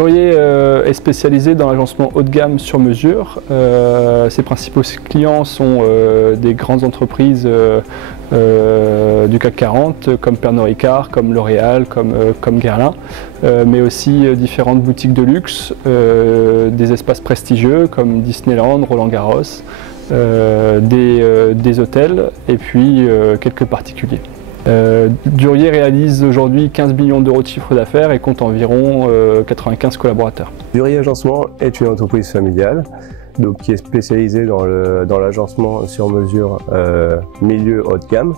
Durier est spécialisé dans l'agencement haut de gamme sur mesure. Ses principaux clients sont des grandes entreprises du CAC 40 comme Pernod Ricard, comme L'Oréal, comme Guerlain, mais aussi différentes boutiques de luxe, des espaces prestigieux comme Disneyland, Roland Garros, des hôtels et puis quelques particuliers. Durier réalise aujourd'hui 15 millions d'euros de chiffre d'affaires et compte environ 95 collaborateurs. Durier Agencement est une entreprise familiale donc, qui est spécialisée dans l'agencement sur mesure milieu haut de gamme,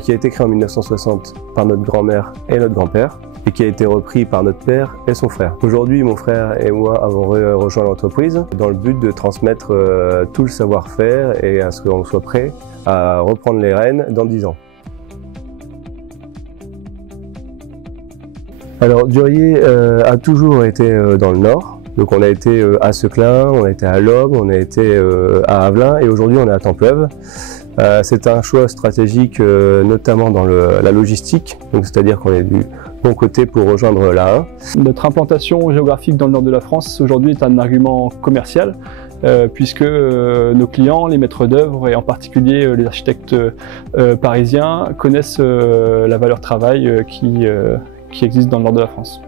qui a été créée en 1960 par notre grand-mère et notre grand-père et qui a été repris par notre père et son frère. Aujourd'hui, mon frère et moi avons rejoint l'entreprise dans le but de transmettre tout le savoir-faire et à ce qu'on soit prêt à reprendre les rênes dans 10 ans. Alors Durier a toujours été dans le Nord, donc on a été à Seclin, on a été à Lobbes, on a été à Avelin et aujourd'hui on est à Templeuve. C'est un choix stratégique notamment dans la logistique, c'est-à-dire qu'on est du bon côté pour rejoindre la 1. Notre implantation géographique dans le nord de la France aujourd'hui est un argument commercial puisque nos clients, les maîtres d'œuvre et en particulier les architectes parisiens connaissent la valeur travail qui existe dans le nord de la France.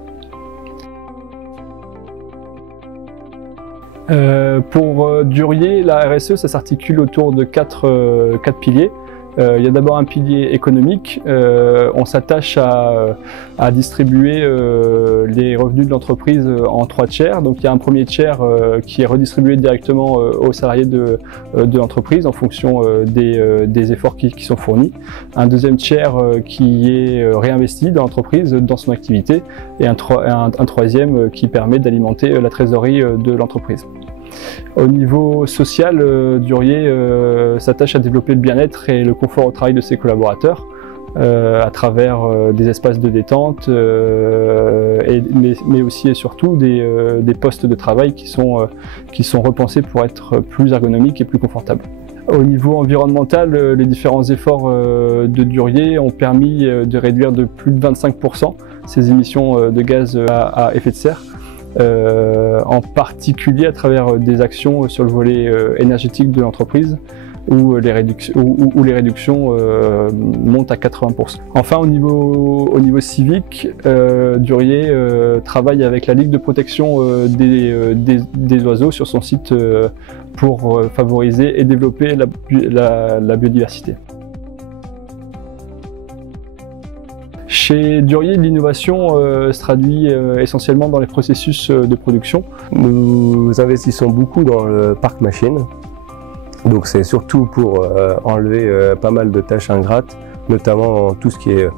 Pour Durier, la RSE, ça s'articule autour de quatre piliers. Il y a d'abord un pilier économique. On s'attache à distribuer les revenus de l'entreprise en 3 tiers. Donc il y a un premier tiers qui est redistribué directement aux salariés de l'entreprise en fonction des efforts qui sont fournis. Un deuxième tiers qui est réinvesti dans l'entreprise, dans son activité. Et un troisième qui permet d'alimenter la trésorerie de l'entreprise. Au niveau social, Durier s'attache à développer le bien-être et le confort au travail de ses collaborateurs à travers des espaces de détente, mais aussi et surtout des postes de travail qui sont repensés pour être plus ergonomiques et plus confortables. Au niveau environnemental, les différents efforts de Durier ont permis de réduire de plus de 25% ses émissions de gaz à effet de serre. En particulier à travers des actions sur le volet énergétique de l'entreprise où les réductions montent à 80%. Enfin, au niveau civique, Durier travaille avec la Ligue de protection des oiseaux sur son site pour favoriser et développer la biodiversité. Chez Durier, l'innovation se traduit essentiellement dans les processus de production. Nous investissons beaucoup dans le parc machine. Donc c'est surtout pour enlever pas mal de tâches ingrates, notamment tout ce qui est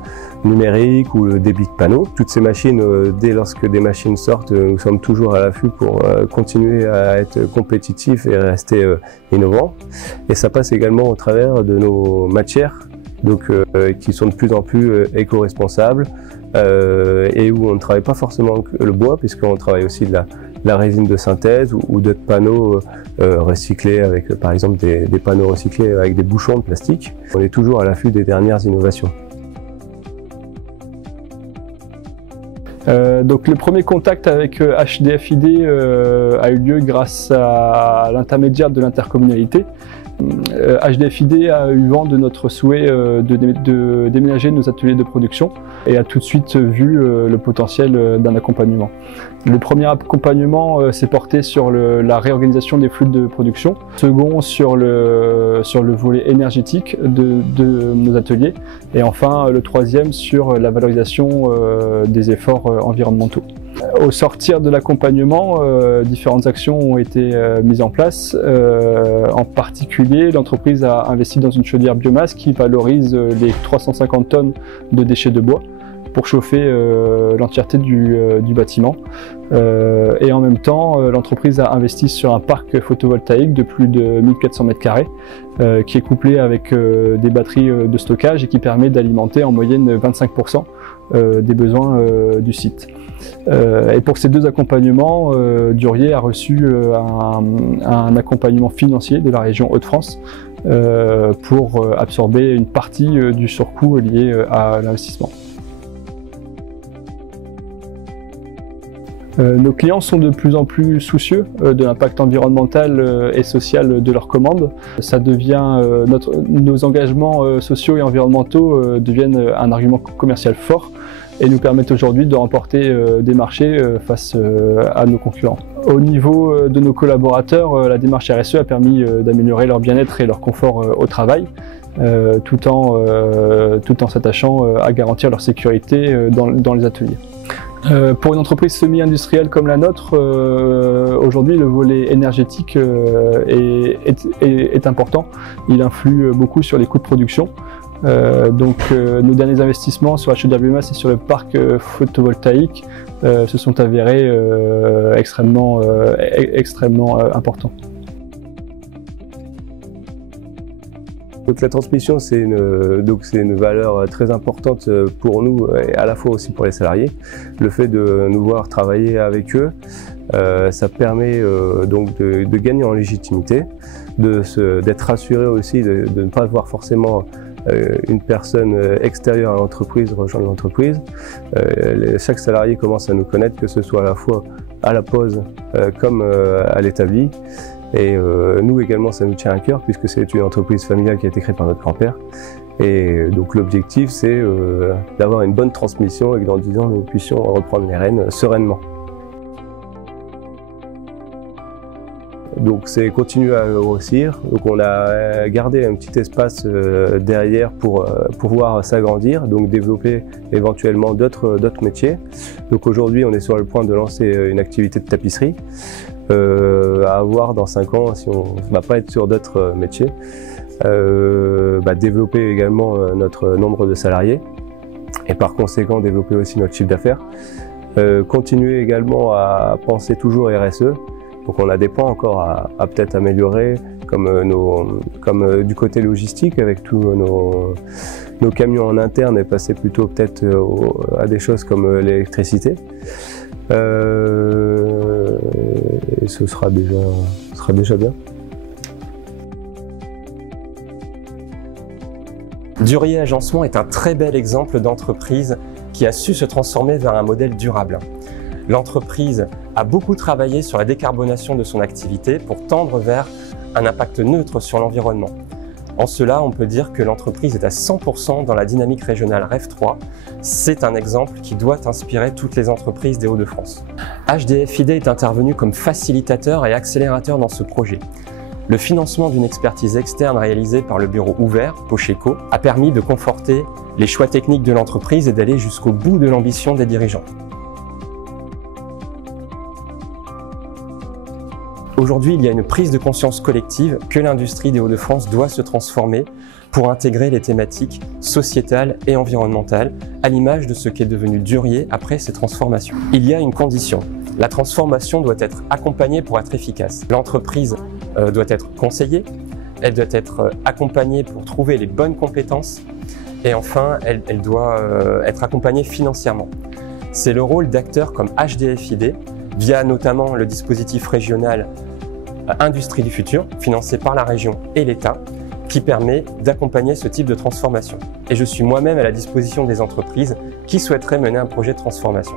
numérique ou le débit de panneaux. Toutes ces machines, dès lorsque des machines sortent, nous sommes toujours à l'affût pour continuer à être compétitifs et rester innovants. Et ça passe également au travers de nos matières, donc qui sont de plus en plus éco-responsables et où on ne travaille pas forcément que le bois, puisqu'on travaille aussi de la résine de synthèse ou d'autres panneaux recyclés avec par exemple des panneaux recyclés avec des bouchons de plastique. On est toujours à l'affût des dernières innovations. Donc le premier contact avec HDFiD a eu lieu grâce à l'intermédiaire de l'intercommunalité. HDFiD a eu vent de notre souhait de déménager nos ateliers de production et a tout de suite vu le potentiel d'un accompagnement. Le premier accompagnement s'est porté sur la réorganisation des flux de production, second sur le volet énergétique de nos ateliers et enfin le troisième sur la valorisation des efforts environnementaux. Au sortir de l'accompagnement, différentes actions ont été mises en place. En particulier, l'entreprise a investi dans une chaudière biomasse qui valorise les 350 tonnes de déchets de bois pour chauffer l'entièreté du bâtiment. Et en même temps, l'entreprise a investi sur un parc photovoltaïque de plus de 1400 m², qui est couplé avec des batteries de stockage et qui permet d'alimenter en moyenne 25% des besoins du site. Et pour ces deux accompagnements, Durier a reçu un accompagnement financier de la région Hauts-de-France pour absorber une partie du surcoût lié à l'investissement. Nos clients sont de plus en plus soucieux de l'impact environnemental et social de leurs commandes. Ça devient nos engagements sociaux et environnementaux deviennent un argument commercial fort et nous permettent aujourd'hui de remporter des marchés face à nos concurrents. Au niveau de nos collaborateurs, la démarche RSE a permis d'améliorer leur bien-être et leur confort au travail, tout en s'attachant à garantir leur sécurité dans les ateliers. Pour une entreprise semi-industrielle comme la nôtre, aujourd'hui le volet énergétique est important. Il influe beaucoup sur les coûts de production. Nos derniers investissements sur HEDR Biomasse et sur le parc photovoltaïque se sont avérés extrêmement importants. Donc la transmission, c'est une valeur très importante pour nous et à la fois aussi pour les salariés. Le fait de nous voir travailler avec eux, ça permet donc de gagner en légitimité, d'être rassuré aussi, de ne pas voir forcément une personne extérieure à l'entreprise rejoindre l'entreprise. Chaque salarié commence à nous connaître, que ce soit à la fois à la pause comme à l'établi. Et nous également, ça nous tient à cœur puisque c'est une entreprise familiale qui a été créée par notre grand-père. Et donc l'objectif, c'est d'avoir une bonne transmission et que dans 10 ans, nous puissions reprendre les rênes sereinement. Donc c'est continuer à grossir. Donc on a gardé un petit espace derrière pour pouvoir s'agrandir, donc développer éventuellement d'autres métiers. Donc aujourd'hui, on est sur le point de lancer une activité de tapisserie. À voir dans 5 ans si on ne va pas être sur d'autres métiers. Développer également notre nombre de salariés et par conséquent développer aussi notre chiffre d'affaires. Continuer également à penser toujours RSE. Donc on a des points encore à peut-être améliorer, comme du côté logistique avec tous nos camions en interne et passer plutôt peut-être à des choses comme l'électricité. Et ce sera déjà bien. Durier Agencement est un très bel exemple d'entreprise qui a su se transformer vers un modèle durable. L'entreprise a beaucoup travaillé sur la décarbonation de son activité pour tendre vers un impact neutre sur l'environnement. En cela, on peut dire que l'entreprise est à 100% dans la dynamique régionale REF 3. C'est un exemple qui doit inspirer toutes les entreprises des Hauts-de-France. HDFiD est intervenu comme facilitateur et accélérateur dans ce projet. Le financement d'une expertise externe réalisée par le bureau ouvert, Pocheco, a permis de conforter les choix techniques de l'entreprise et d'aller jusqu'au bout de l'ambition des dirigeants. Aujourd'hui, il y a une prise de conscience collective que l'industrie des Hauts-de-France doit se transformer pour intégrer les thématiques sociétales et environnementales, à l'image de ce qu'est devenu Durier après ces transformations. Il y a une condition, la transformation doit être accompagnée pour être efficace. L'entreprise doit être conseillée, elle doit être accompagnée pour trouver les bonnes compétences et enfin, elle doit être accompagnée financièrement. C'est le rôle d'acteurs comme HDFiD, via notamment le dispositif régional Industrie du futur, financé par la région et l'État, qui permet d'accompagner ce type de transformation. Et je suis moi-même à la disposition des entreprises qui souhaiteraient mener un projet de transformation.